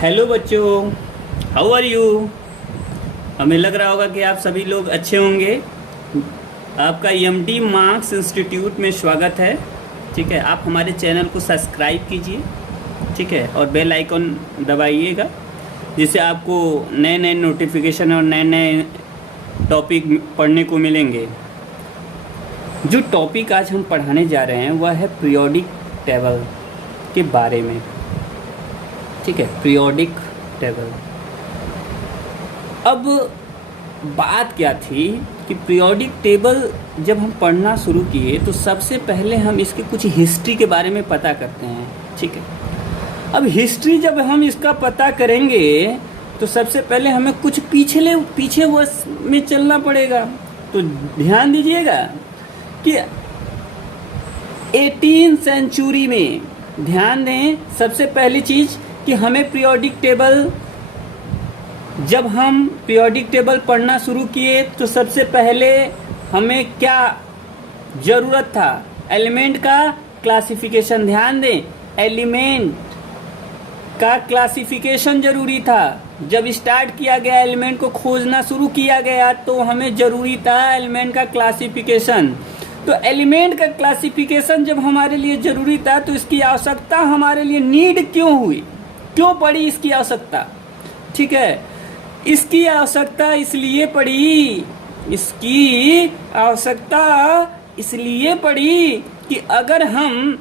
Hello बच्चों, how are you. हमें लग रहा होगा कि आप सभी लोग अच्छे होंगे। आपका एमडी मार्क्स इंस्टीट्यूट में स्वागत है। ठीक है, आप हमारे चैनल को सब्सक्राइब कीजिए, ठीक है, और बेल आइकन दबाइएगा, जिससे आपको नए नए नोटिफिकेशन और नए नए टॉपिक पढ़ने को मिलेंगे। जो टॉपिक आज हम पढ़ाने जा रहे हैं वह है पीरियोडिक टेबल के बारे में। ठीक है, पीरियोडिक टेबल। अब बात क्या थी कि पीरियोडिक टेबल जब हम पढ़ना शुरू किए तो सबसे पहले हम इसके कुछ हिस्ट्री के बारे में पता करते हैं। ठीक है, अब हिस्ट्री जब हम इसका पता करेंगे तो सबसे पहले हमें कुछ पीछे वर्ष में चलना पड़ेगा। तो ध्यान दीजिएगा कि 18वीं सेंचुरी में, ध्यान दें, सबसे पहली चीज़ कि हमें पीरियोडिक टेबल, जब हम पीरियोडिक टेबल पढ़ना शुरू किए तो सबसे पहले हमें क्या ज़रूरत था? एलिमेंट का क्लासिफिकेशन। ध्यान दें, एलिमेंट का क्लासिफिकेशन जरूरी था। जब स्टार्ट किया गया, एलिमेंट को खोजना शुरू किया गया तो हमें ज़रूरी था एलिमेंट का क्लासिफिकेशन। तो एलिमेंट का क्लासिफिकेशन जब हमारे लिए ज़रूरी था तो इसकी आवश्यकता हमारे लिए नीड क्यों हुई, क्यों पड़ी इसकी आवश्यकता? ठीक है, इसकी आवश्यकता इसलिए पड़ी, इसकी आवश्यकता इसलिए पड़ी कि अगर हम,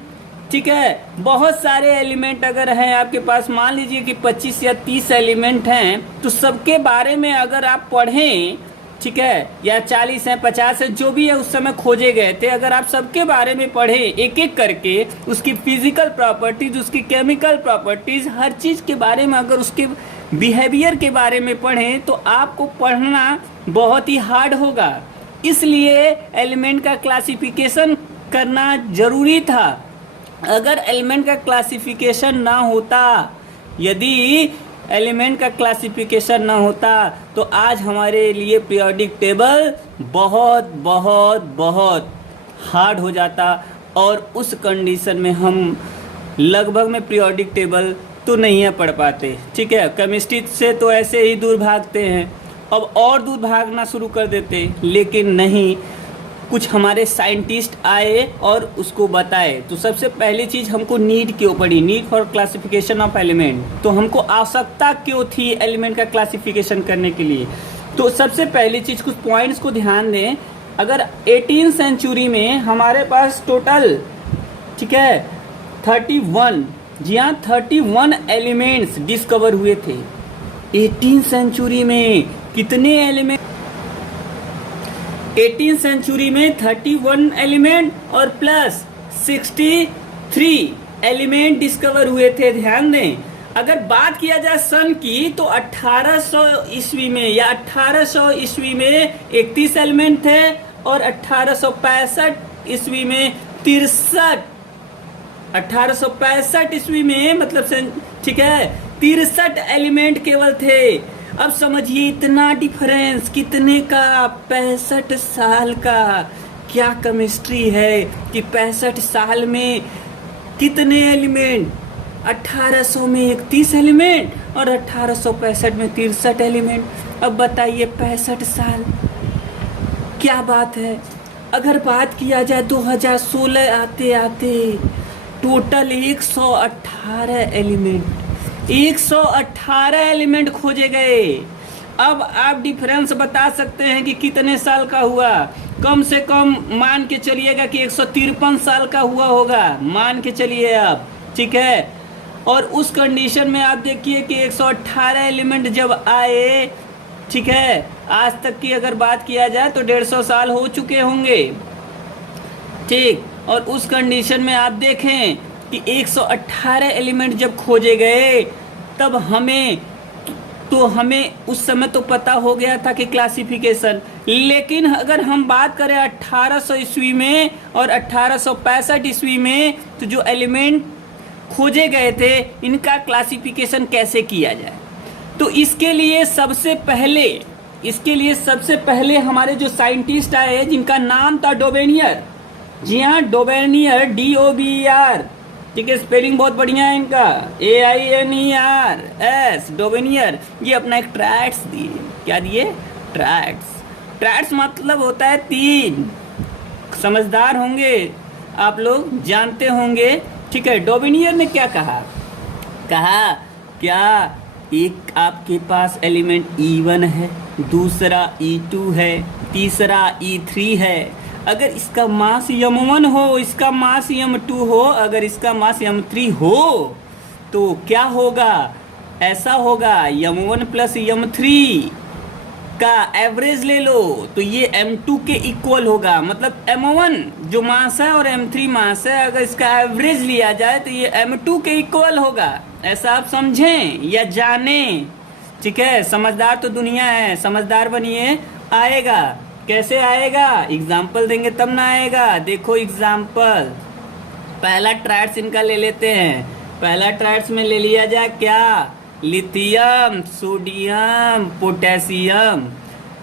ठीक है, बहुत सारे एलिमेंट अगर हैं आपके पास, मान लीजिए कि 25 या 30 एलिमेंट हैं, तो सबके बारे में अगर आप पढ़ें, ठीक है, या 40 हैं, 50 हैं, जो भी है उस समय खोजे गए थे, अगर आप सबके बारे में पढ़ें एक एक करके, उसकी फिजिकल प्रॉपर्टीज, उसकी केमिकल प्रॉपर्टीज, हर चीज़ के बारे में, अगर उसके बिहेवियर के बारे में पढ़ें तो आपको पढ़ना बहुत ही हार्ड होगा। इसलिए एलिमेंट का क्लासिफिकेशन करना ज़रूरी था। अगर एलिमेंट का क्लासिफिकेशन ना होता, यदि एलिमेंट का क्लासिफिकेशन ना होता तो आज हमारे लिए पीरियोडिक टेबल बहुत बहुत बहुत हार्ड हो जाता, और उस कंडीशन में हम लगभग में पीरियोडिक टेबल तो नहीं है पढ़ पाते। ठीक है, केमिस्ट्री से तो ऐसे ही दूर भागते हैं, अब और दूर भागना शुरू कर देते, लेकिन नहीं, कुछ हमारे साइंटिस्ट आए और उसको बताए। तो सबसे पहली चीज़ हमको नीड क्यों पड़ी, need for classification of element. तो हमको आवश्यकता क्यों थी एलिमेंट का क्लासिफिकेशन करने के लिए? तो सबसे पहली चीज़, कुछ पॉइंट्स को ध्यान दें। अगर 18वीं सेंचुरी में हमारे पास टोटल, ठीक है, 31, जी हाँ, 31 एलिमेंट्स डिस्कवर हुए थे। 18वीं सेंचुरी में कितने एलिमेंट? 18वीं सेंचुरी में 31 एलिमेंट और प्लस 63 एलिमेंट डिस्कवर हुए थे। ध्यान दें, अगर बात किया जाए सन की तो 1800 ईस्वी में या 1800 ईस्वी में 31 एलिमेंट थे और 1865 ईस्वी में 63, 1865 ईस्वी में, मतलब, ठीक है, 63 एलिमेंट केवल थे। अब समझिए इतना डिफरेंस, कितने का? 65 साल का। क्या केमिस्ट्री है कि 65 साल में कितने एलिमेंट? 1800 में 31 एलिमेंट और 1865 में 63 एलिमेंट। अब बताइए 65 साल, क्या बात है। अगर बात किया जाए 2016 आते आते टोटल 118 एलिमेंट, 118 एलिमेंट खोजे गए। अब आप डिफरेंस बता सकते हैं कि कितने साल का हुआ। कम से कम मान के चलिएगा कि 153 साल का हुआ होगा, मान के चलिए आप, ठीक है। और उस कंडीशन में आप देखिए कि 118 एलिमेंट जब आए, ठीक है, आज तक की अगर बात किया जाए तो 150 साल हो चुके होंगे, ठीक। और उस कंडीशन में आप देखें कि 118 एलिमेंट जब खोजे गए तब हमें उस समय तो पता हो गया था कि क्लासिफिकेशन। लेकिन अगर हम बात करें 1800 ईस्वी में और 1865 ईस्वी में, तो जो एलिमेंट खोजे गए थे इनका क्लासिफिकेशन कैसे किया जाए? तो इसके लिए सबसे पहले हमारे जो साइंटिस्ट आए, जिनका नाम था डोबेनियर, जी हाँ, डोबेनियर, DOBER, ठीक है, स्पेलिंग बहुत बढ़िया है इनका, AINERS, डोवेनियर। ये अपना एक ट्रैट्स दिए, क्या दिए? ट्रैट्स। ट्रैट्स मतलब होता है 3। समझदार होंगे आप लोग, जानते होंगे। ठीक है, डोवेनियर ने क्या कहा? कहा क्या एक आपके पास एलिमेंट E1 है, दूसरा E2 है, तीसरा E3 है। अगर इसका मास m1 हो, इसका मास m2 हो, अगर इसका मास m3 हो, तो क्या होगा? ऐसा होगा, m1 प्लस m3 का एवरेज ले लो तो ये m2 के इक्वल होगा। मतलब m1 जो मास है और m3 मास है, अगर इसका एवरेज लिया जाए तो ये m2 के इक्वल होगा। ऐसा आप समझें या जानें। ठीक है, समझदार तो दुनिया है, समझदार बनिए। आएगा कैसे? आएगा एग्जाम्पल देंगे तब ना आएगा। देखो एग्जाम्पल, पहला ट्राइड्स इनका ले लेते हैं। पहला ट्राइड्स में ले लिया जाए क्या? Lithium, sodium, potassium.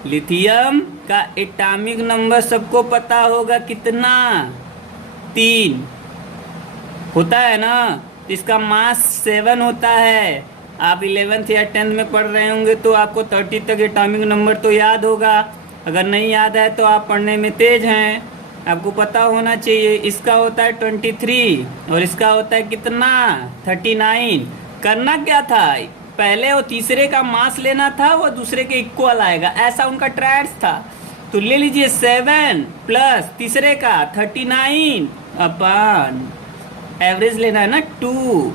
लिथियम का एटॉमिक नंबर सबको पता होगा कितना? 3 होता है ना। इसका मास 7 होता है। आप 11th या 10th में पढ़ रहे होंगे तो आपको 30 तक एटॉमिक नंबर तो याद होगा। अगर नहीं याद है तो आप पढ़ने में तेज हैं, आपको पता होना चाहिए। इसका होता है 23 और इसका होता है कितना? 39। करना क्या था? पहले वो तीसरे का मास लेना था, वो दूसरे के इक्वल आएगा, ऐसा उनका ट्रायड्स था। तो ले लीजिए 7 प्लस तीसरे का 39 अपन एवरेज लेना है ना 2।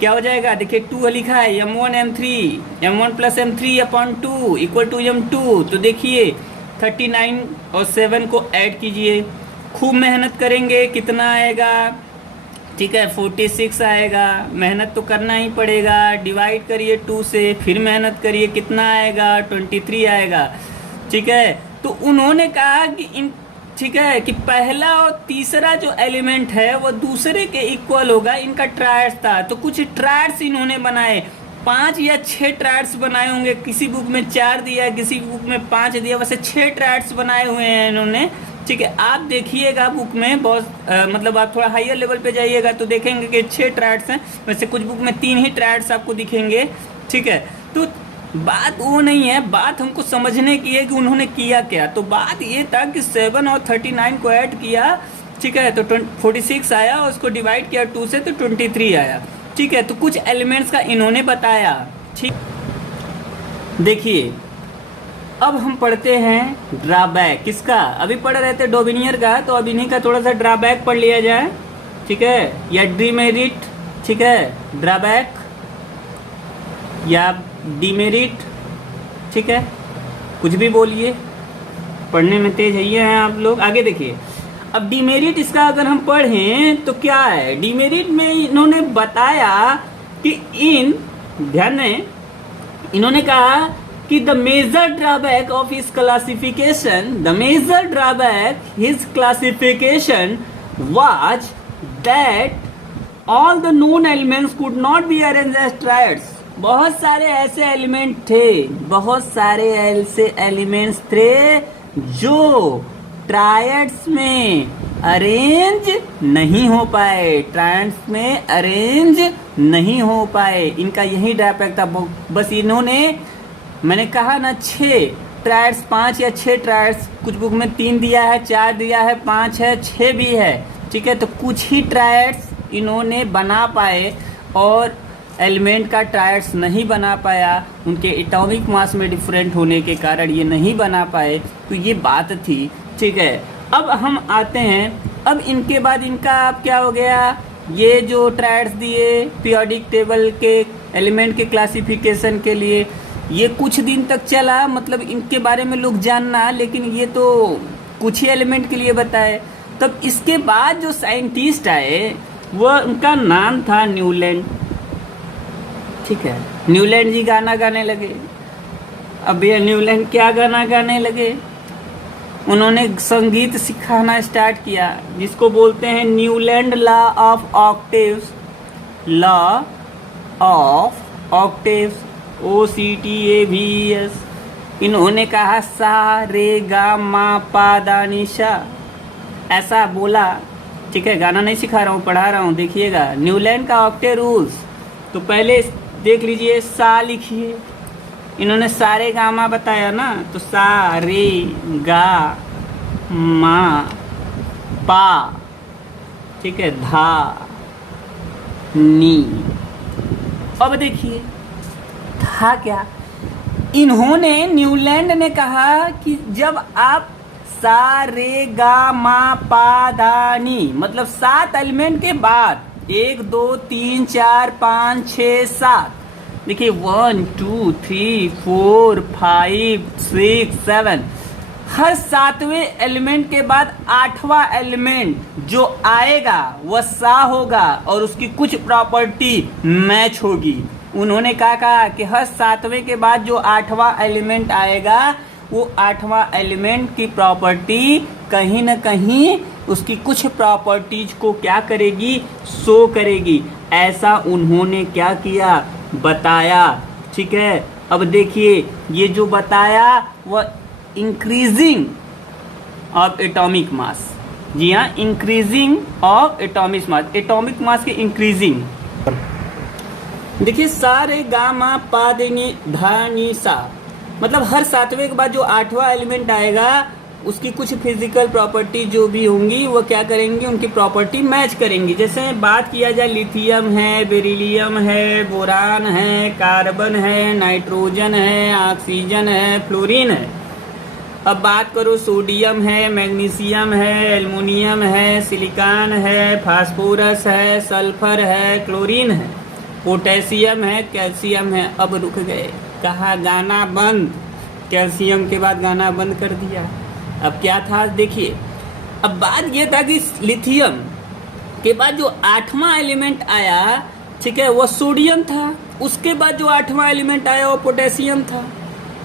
क्या हो जाएगा? देखिए 2 लिखा है, m1 m3, m1 plus m3 upon 2 equal to m2। तो देखिए 39 और 7 को ऐड कीजिए, खूब मेहनत करेंगे, कितना आएगा? ठीक है 46 आएगा। मेहनत तो करना ही पड़ेगा, डिवाइड करिए 2 से, फिर मेहनत करिए, कितना आएगा? 23 आएगा। ठीक है, तो उन्होंने कहा कि इन ठीक है कि पहला और तीसरा जो एलिमेंट है वो दूसरे के इक्वल होगा। इनका ट्रायड्स था, तो कुछ ट्रायड्स इन्होंने बनाए, 5 या 6 ट्रायड्स बनाए होंगे। किसी बुक में 4 दिया, किसी बुक में 5 दिया, वैसे 6 ट्रायड्स बनाए हुए हैं इन्होंने। ठीक है, आप देखिएगा बुक में बहुत मतलब आप थोड़ा हायर लेवल पे जाइएगा तो देखेंगे कि 6 ट्रायड्स हैं। वैसे कुछ बुक में 3 ही ट्रायड्स आपको दिखेंगे। ठीक है, तो बात वो नहीं है, बात हमको समझने की है कि उन्होंने किया क्या। तो बात ये था कि 7 और 39 को ऐड किया, ठीक है, तो 46 आया और उसको डिवाइड किया 2 से तो 23 आया। ठीक है, तो कुछ एलिमेंट्स का इन्होंने बताया। ठीक, देखिए अब हम पढ़ते हैं ड्रॉबैक। किसका? अभी पढ़ रहे थे डोवेनियर का, तो अब इन्हीं का थोड़ा सा ड्रॉबैक पढ़ लिया जाए। ठीक है, या डीमेरिट, ठीक है, ड्रॉबैक या डीमेरिट, ठीक है, कुछ भी बोलिए, पढ़ने में तेज है ये हैं आप लोग। आगे देखिए, अब डीमेरिट इसका अगर हम पढ़ें तो क्या है? डीमेरिट में इन्होंने बताया कि ध्यान दें, इन्होंने कहा कि the major drawback of his classification was that all the known elements could not be arranged as triads। बहुत सारे ऐसे एलिमेंट थे, बहुत सारे ऐसे एलिमेंट्स थे जो ट्रायड्स में अरेंज नहीं हो पाए, ट्रायड्स में अरेंज नहीं हो पाए। इनका यही ड्रॉबैक था। बस इन्होंने, मैंने कहा ना 6 ट्रायड्स, 5 या 6 ट्रायड्स, कुछ बुक में 3 दिया है, 4 दिया है, 5 है, 6 भी है। ठीक है, तो कुछ ही ट्रायड्स इन्होंने बना पाए और एलिमेंट का ट्रायड्स नहीं बना पाया। उनके एटॉमिक मास में डिफरेंट होने के कारण ये नहीं बना पाए। तो ये बात थी। ठीक है, अब हम आते हैं, अब इनके बाद इनका अब क्या हो गया? ये जो ट्रायड्स दिए पीरियोडिक टेबल के एलिमेंट के क्लासिफिकेशन के लिए, ये कुछ दिन तक चला, मतलब इनके बारे में लोग जानना, लेकिन ये तो कुछ ही एलिमेंट के लिए बताए। तब इसके बाद जो साइंटिस्ट आए वो उनका नाम था न्यूलैंड। ठीक है, न्यूलैंड जी गाना गाने लगे। अब ये न्यूलैंड क्या गाना गाने लगे? उन्होंने संगीत सिखाना स्टार्ट किया, जिसको बोलते हैं Newlands law of octaves. Law of octaves, OCTAVES। इन्होंने कहा सा रे गा मा पा दा नी सा, ऐसा बोला ठीक है, गाना नहीं सिखा रहा हूँ, पढ़ा रहा हूँ, देखिएगा। न्यूलैंड का ऑक्टे रूल्स। तो पहले देख लीजिए, सा लिखिए। इन्होंने सारे गामा बताया ना, तो सा रे गा मा पा, ठीक है, धा नी। अब देखिए था क्या, इन्होंने न्यूलैंड ने कहा कि जब आप सा रे गा मा पा धा नी, मतलब 7 एलिमेंट के बाद 1 2 3 4 5 6 7, देखिए 1 2 3 4 5 6 7, हर 7वें एलिमेंट के बाद 8वां एलिमेंट जो आएगा वह सा होगा और उसकी कुछ प्रॉपर्टी मैच होगी। उन्होंने क्या कहा कि हर 7वें के बाद जो 8वां एलिमेंट आएगा वो 8वां एलिमेंट की प्रॉपर्टी कहीं ना कहीं उसकी कुछ प्रॉपर्टीज को क्या करेगी, शो करेगी। ऐसा उन्होंने क्या किया, बताया। ठीक है, अब देखिए ये जो बताया वह इंक्रीजिंग ऑफ एटॉमिक मास। जी हाँ, increasing of atomic mass, atomic mass के इंक्रीजिंग। देखिए सा रे गा मा पा दे नी धा नी सा, मतलब हर 7वें के बाद जो 8वां एलिमेंट आएगा उसकी कुछ फिजिकल प्रॉपर्टी जो भी होंगी वो क्या करेंगी, उनकी प्रॉपर्टी मैच करेंगी। जैसे बात किया जाए, लिथियम है, बेरिलियम है, बोरान है, कार्बन है, नाइट्रोजन है, ऑक्सीजन है, फ्लोरीन है। अब बात करो, सोडियम है, मैग्नीशियम है, एल्युमिनियम है, सिलिकॉन है, फास्फोरस है, सल्फर है, क्लोरीन है, पोटेशियम है, कैल्शियम है। अब रुक गए, कहा गाना बंद, कैल्शियम के बाद गाना बंद कर दिया। अब क्या था देखिए, अब बात ये था कि लिथियम के बाद जो 8वां एलिमेंट आया, ठीक है, वो सोडियम था। उसके बाद जो 8वां एलिमेंट आया वो पोटेशियम था।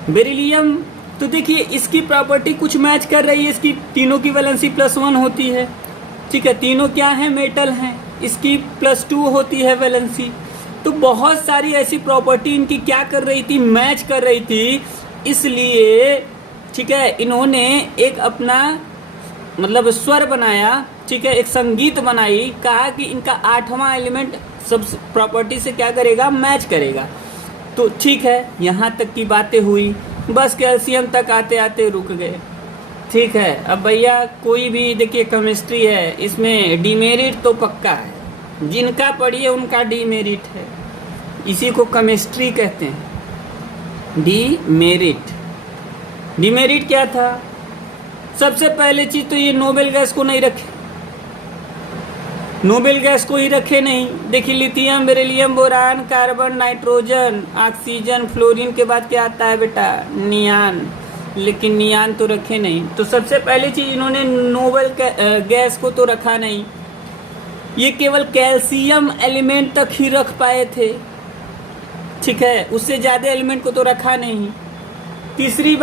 बेरिलियम, तो देखिए इसकी प्रॉपर्टी कुछ मैच कर रही है, इसकी तीनों की वैलेंसी +1 होती है। ठीक है, तीनों क्या है, मेटल हैं, इसकी +2 होती है वैलेंसी। तो बहुत सारी ऐसी प्रॉपर्टी इनकी क्या कर रही थी, मैच कर रही थी। इसलिए ठीक है, इन्होंने एक अपना मतलब स्वर बनाया, ठीक है, एक संगीत बनाई, कहा कि इनका 8वां एलिमेंट सब प्रॉपर्टी से क्या करेगा, मैच करेगा। तो ठीक है, यहाँ तक की बातें हुई, बस कैल्शियम तक आते आते रुक गए। ठीक है, अब भैया कोई भी देखिए केमिस्ट्री है, इसमें डिमेरिट तो पक्का है, जिनका पढ़िए उनका डिमेरिट है, इसी को केमिस्ट्री कहते हैं। डिमेरिट, डिमेरिट क्या था, सबसे पहले चीज तो ये नोबेल गैस को नहीं रखे, नोबेल गैस को ही रखे नहीं। देखिए lithium, beryllium, boron, carbon, nitrogen, oxygen, fluorine के बाद क्या आता है बेटा, नियान, लेकिन नियान तो रखे नहीं। तो सबसे पहली चीज इन्होंने नोबेल गैस को तो रखा नहीं, ये केवल कैल्शियम एलिमेंट तक ही रख पाए थे। ठीक है, उससे ज्यादा एलिमेंट को तो रखा नहीं। तीसरी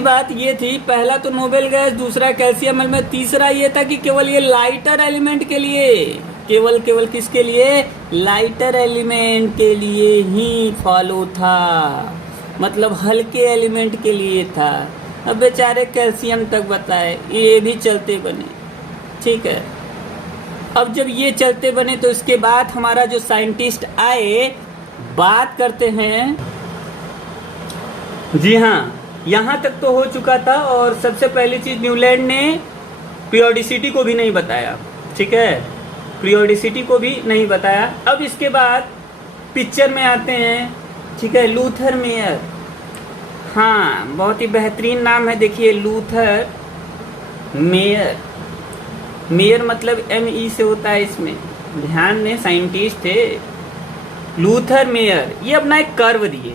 बात ये थी, पहला तो नोबेल गैस, दूसरा कैल्शियम एलिमेंट, तीसरा ये था कि केवल ये लाइटर एलिमेंट के लिए, केवल किसके लिए, लाइटर एलिमेंट के लिए ही फॉलो था, मतलब हल्के एलिमेंट के लिए था। अब बेचारे कैल्शियम तक बताए, ये भी चलते बने। ठीक है, अब जब ये चलते बने तो इसके बाद हमारा जो साइंटिस्ट आए, बात करते हैं। जी हाँ, यहाँ तक तो हो चुका था। और सबसे पहली चीज न्यूलैंड ने पीरियोडिसिटी को भी नहीं बताया। ठीक है, पीरियोडिसिटी को भी नहीं बताया। अब इसके बाद पिक्चर में आते हैं, ठीक है, लूथर मेयर। हाँ, बहुत ही बेहतरीन नाम है, देखिए लूथर मेयर। मेयर मतलब ME से होता है, इसमें ध्यान में, साइंटिस्ट थे लूथर मेयर। ये अपना एक कर्व दिए,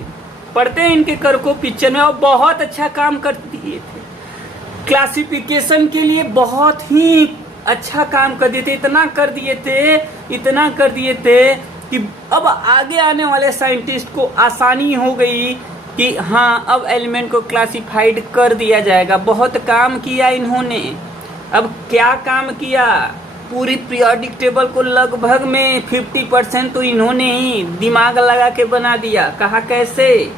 पढ़ते हैं इनके कर्व को पिक्चर में, और बहुत अच्छा काम कर दिए थे, क्लासिफिकेशन के लिए बहुत ही अच्छा काम कर दिए थे। इतना कर दिए थे कि अब आगे आने वाले साइंटिस्ट को आसानी हो गई कि हाँ, अब एलिमेंट को क्लासिफाइड कर दिया जाएगा। बहुत काम किया इन्होंने। अब क्या काम किया, पूरी पीरियोडिक टेबल को लगभग में 50% तो इन्होंने ही दिमाग लगा के बना दिया। कहा कैसे,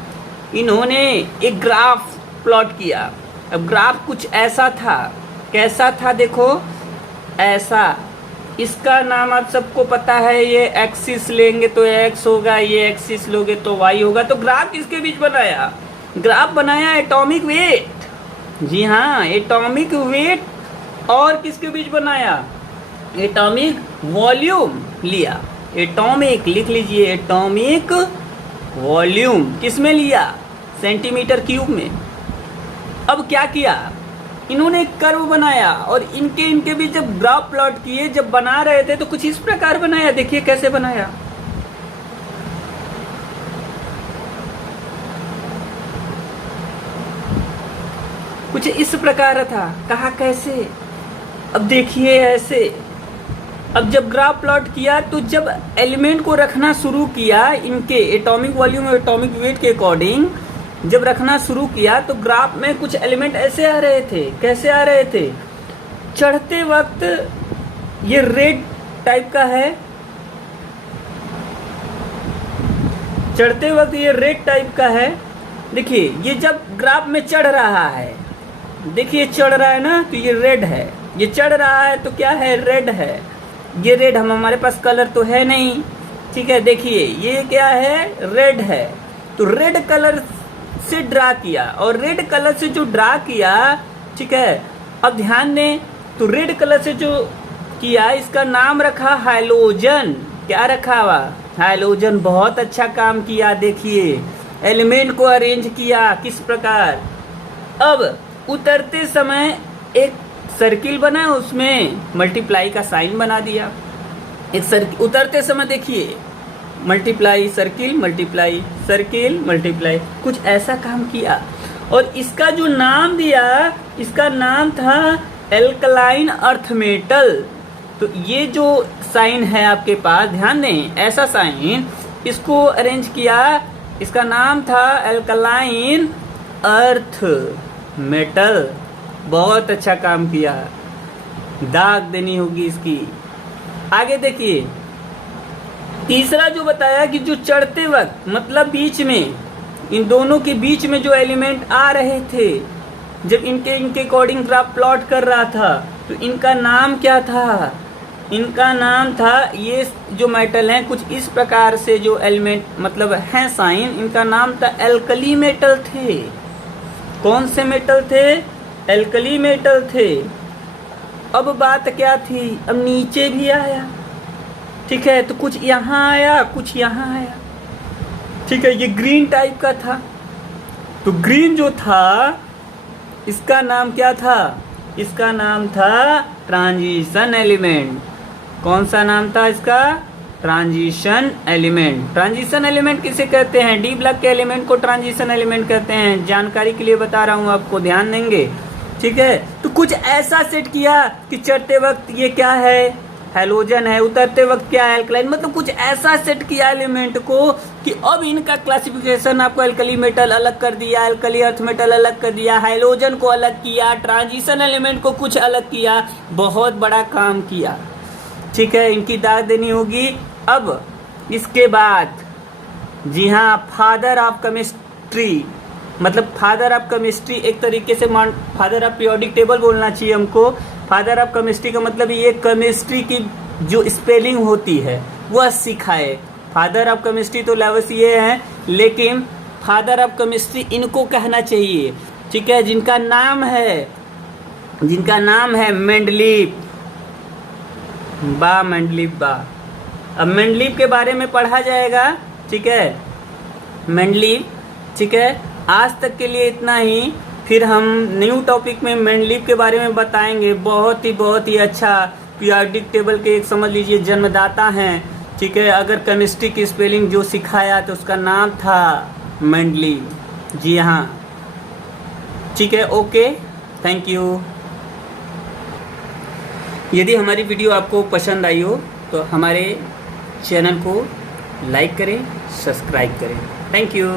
इन्होंने एक ग्राफ प्लॉट किया। अब ग्राफ कुछ ऐसा था, कैसा था, देखो ऐसा। इसका नाम आप सबको पता है, ये एक्सिस लेंगे तो एक्स होगा, ये एक्सिस लोगे तो वाई होगा। तो ग्राफ किसके बीच बनाया? ग्राफ बनाया एटॉमिक वेट। जी हाँ, एटॉमिक वेट और किसके बीच बनाया? एटॉमिक वॉल्यूम लिया। एटॉमिक लिख लीजिए, एटॉमिक वॉल्यूम किस में लिया? सेंटीमीटर क्यूब में। अब क्या किया, इन्होंने एक कर्व बनाया और इनके बीच जब ग्राफ प्लॉट किए, जब बना रहे थे तो कुछ इस प्रकार बनाया। देखिए कैसे बनाया। कुछ इस प्रकार था। कहा कैसे? अब देखिए ऐसे। अब जब ग्राफ प्लॉट किया तो जब एलिमेंट को रखना शुरू किया इनके एटॉमिक वॉल्यूम और एटॉमिक वेट के अकॉर्डिंग जब रखना शुरू किया तो ग्राफ में कुछ एलिमेंट ऐसे आ रहे थे। कैसे आ रहे थे? चढ़ते वक्त ये रेड टाइप का है, चढ़ते वक्त ये रेड टाइप का है। देखिए ये जब ग्राफ में चढ़ रहा है, देखिए चढ़ रहा है ना, तो ये रेड है। ये चढ़ रहा है तो क्या है? रेड है। ये रेड, हमारे पास कलर तो है नहीं, ठीक है। देखिए ये क्या है? रेड है। तो रेड कलर से ड्रा किया और रेड कलर से जो ड्रा किया, ठीक है। अब ध्यान दें, तो रेड कलर से जो किया इसका नाम रखा हाइलोजन। क्या रखा हुआ? हाइलोजन। बहुत अच्छा काम किया। देखिए एलिमेंट को अरेंज किया किस प्रकार। अब उतरते समय एक सर्किल बना, उसमें मल्टीप्लाई का साइन बना दिया। एक सर्किल उतरते समय देखिए, multiply circle, multiply circle, multiply, कुछ ऐसा काम किया। और इसका जो नाम दिया, इसका नाम था एल्कलाइन अर्थ मेटल। तो ये जो साइन है आपके पास, ध्यान दें, ऐसा साइन इसको अरेंज किया, इसका नाम था एल्कलाइन अर्थ मेटल। बहुत अच्छा काम किया। दाग देनी होगी इसकी। आगे देखिए, तीसरा जो बताया कि जो चढ़ते वक्त, मतलब बीच में, इन दोनों के बीच में जो एलिमेंट आ रहे थे, जब इनके अकॉर्डिंग ग्राफ प्लॉट कर रहा था, तो इनका नाम क्या था? इनका नाम था, ये जो मेटल हैं कुछ इस प्रकार से जो एलिमेंट मतलब हैं साइन, इनका नाम था एल्कली मेटल थे। कौन से मेटल थे? एल्कली मेटल थे। अब बात क्या थी? अब नीचे भी आया, ठीक है। तो कुछ यहाँ आया, कुछ यहाँ आया, ठीक है। ये ग्रीन टाइप का था। तो ग्रीन जो था इसका नाम क्या था? इसका नाम था ट्रांजिशन एलिमेंट। कौन सा नाम था इसका? Transition element. ट्रांजिशन एलिमेंट किसे कहते हैं? डी ब्लॉक के एलिमेंट को ट्रांजिशन एलिमेंट कहते हैं। जानकारी के लिए बता रहा हूँ आपको, ध्यान देंगे, ठीक है। तो कुछ ऐसा सेट किया कि चढ़ते वक्त ये क्या है? हैलोजन है। उतरते वक्त क्या है? एल्कलाइन। मतलब कुछ ऐसा सेट किया एलिमेंट को कि अब इनका क्लासिफिकेशन आपको एल्कली मेटल अलग कर दिया, एल्कली अर्थ मेटल अलग कर दिया, हाइलोजन को अलग किया, ट्रांजिशन एलिमेंट को कुछ अलग किया। बहुत बड़ा काम किया, ठीक है। इनकी दाद देनी होगी। अब इसके बाद, जी हाँ, फादर ऑफ केमिस्ट्री, मतलब फादर ऑफ केमिस्ट्री एक तरीके से फादर ऑफ पीरियोडिक टेबल बोलना चाहिए हमको। फादर ऑफ केमिस्ट्री का मतलब ये केमिस्ट्री की जो स्पेलिंग होती है वह सिखाए। फादर ऑफ केमिस्ट्री तो लेवसिए हैं, लेकिन फादर ऑफ केमिस्ट्री इनको कहना चाहिए, ठीक है। जिनका नाम है मेंडलीव बा। अब मेंडलीव के बारे में पढ़ा जाएगा, ठीक है। मेंडलीव, ठीक है। आज तक के लिए इतना ही। फिर हम न्यू टॉपिक में मेंडलीव के बारे में बताएंगे। बहुत ही अच्छा पीरियोडिक टेबल के एक समझ लीजिए जन्मदाता हैं, ठीक है। अगर केमिस्ट्री की स्पेलिंग जो सिखाया तो उसका नाम था मेंडलीव। जी हाँ, ठीक है। Okay, thank you. यदि हमारी वीडियो आपको पसंद आई हो तो हमारे चैनल को लाइक करें, सब्सक्राइब करें। Thank you.